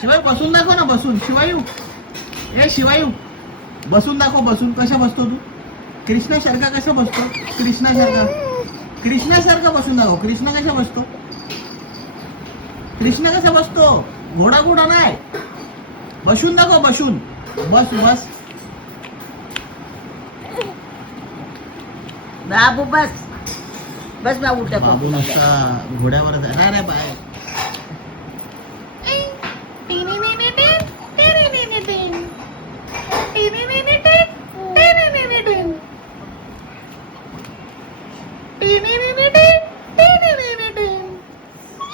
शिवाय बसून दाखव ना, बसून. शिवायू, ए शिवायू, बसून दाखव. बसून कशा बसतो तू? कृष्णासारखा कसा बसतो? कृष्णासारखा बसून दाखव. कृष्ण कशा बसतो? कृष्ण कसा बसतो? घोडा घोडा नाही, बसून दाखव. बसून बस बस. बाबू बस बस बाबू उठा बाबू नुसता घोड्यावरच आहे. नाही रे बाय.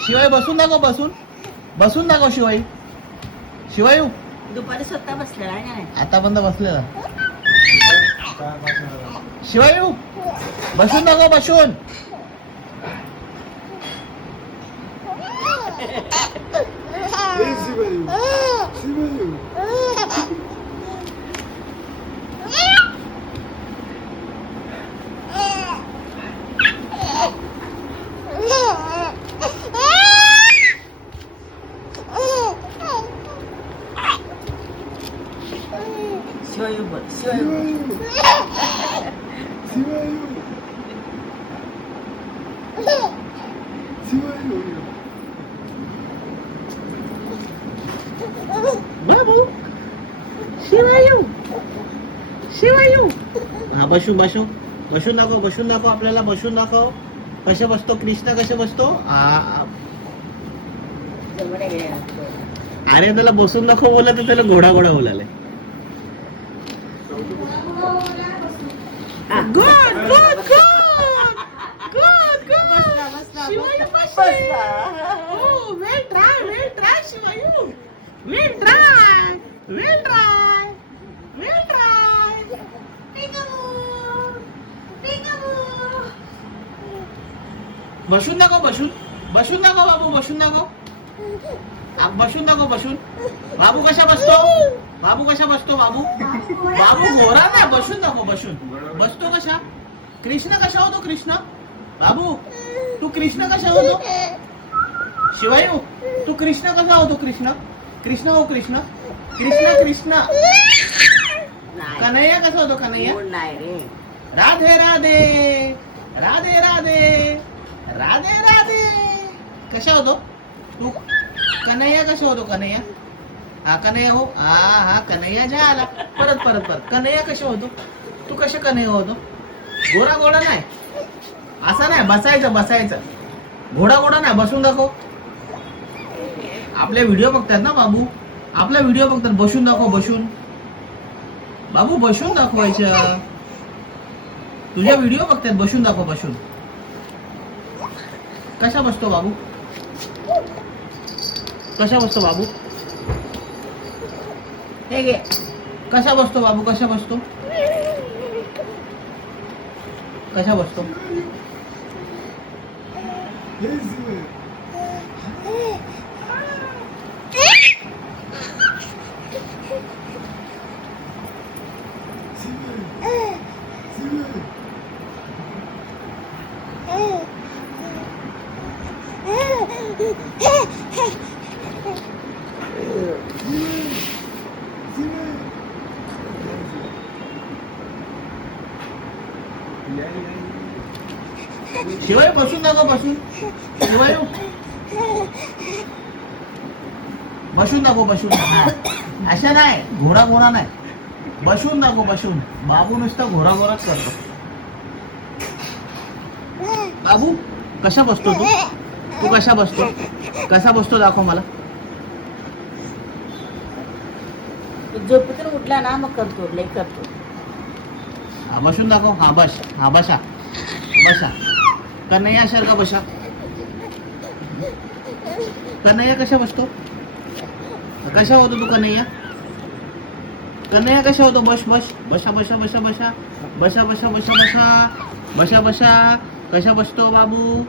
शिवाय बसून दाखव. बसून दाखव. शिवायू दुपारी स्वतः बसलेला आहे ना. आतापर्यंत बसलेला. शिवायू बसून दाखव. बसून. शिवायू बस शिवायू बाबू शिवायू हा बसून दाखव. आपल्याला बसून दाखव. कसे बसतो कृष्ण? कसे बसतो? अरे त्याला बसून दाखव बोला तर त्याला घोडा घोडा बोलायला. बसून दाखव. बसून दाखव बाबू. बसून दाखव. बाबू कशा बसतो? बाबू घोडा नाही. बसून दाखव. बसतो कशा? कृष्ण कशा होतो? कृष्ण बाबू तू कृष्ण कशा होतो? शिवायू तू कृष्ण कसा होतो? कृष्ण हो. कृष्ण कन्हैया कसा होतो? कन्हैया नाही रे. राधे राधे कशा होतो तू? कन्हैया कसा होतो? कन्हैया हा कन्हैया हो. हा कन्हैया जा आला. परत कन्हैया कशा होतो? तू कशा कन्हैया होतो? घोडा नाही. असा नाही बसायचं. घोडा नाही. बसून दाखव. आपले व्हिडिओ बघतात ना बाबू. आपला व्हिडिओ बघतात. बसून दाखव. बाबू बसून दाखवायचं. तुझ्या व्हिडिओ बघतात. बसून दाखव. कशा बसतो बाबू? हे घे. कशा बसतो बाबू? कशा बसतो? शिवाय बसून दाखव. शिवायू बसून दाखव. अशा नाही. घोडा नाही. बसून दाखव. बाबू नुसता घोराच करतो. बाबू कशा बसतो तू? कसा बसतो दाखव मला. झोपेतून उठला ना मग करतो. बसून दाखव. बसा. कन्हैया सारखा बसा. कन्हैया कशा बसतो? कशा होतो तू? कन्हैया कशा होतो? बसा. कशा बसतो बाबू?